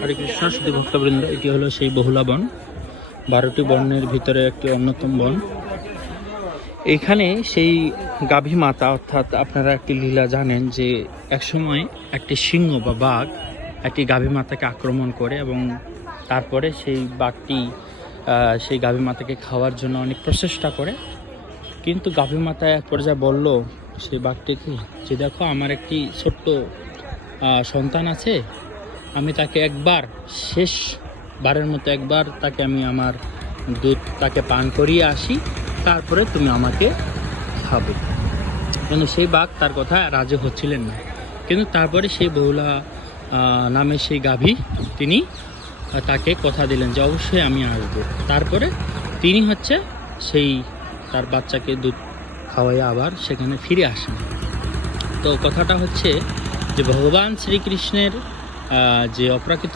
হরে কৃষ্ণ সুধী ভক্তবৃন্দ, এটি হলো সেই বহুলা বন, 12টি বনের ভিতরে একটি অন্যতম বন। এখানে সেই গাভী মাতা, অর্থাৎ আপনারা একটি লীলা জানেন যে একসময় একটি সিংহ বা বাঘ একটি গাভী মাতাকে আক্রমণ করে এবং তারপরে সেই বাঘটি সেই গাভী মাতাকে খাওয়ার জন্য অনেক প্রচেষ্টা করে, কিন্তু গাভী মাতা এক পর্যায়ে বলল সেই বাঘটিকে যে দেখো, আমার একটি ছোট্ট সন্তান আছে, আমি তাকে একবার, শেষবারের মতো একবার তাকে আমি আমার দুধ তাকে পান করিয়ে আসি, তারপরে তুমি আমাকে খাবে। কিন্তু সেই বাঘ তার কথা রাজি হচ্ছিলেন না। কিন্তু তারপরে সেই বহুলা নামে সেই গাভী, তিনি তাকে কথা দিলেন যে অবশ্যই আমি আসবো। তারপরে তিনি হচ্ছে সেই তার বাচ্চাকে দুধ খাওয়াইয়া আবার সেখানে ফিরে আসেন। তো কথাটা হচ্ছে যে ভগবান শ্রীকৃষ্ণের যে অপ্রাকৃত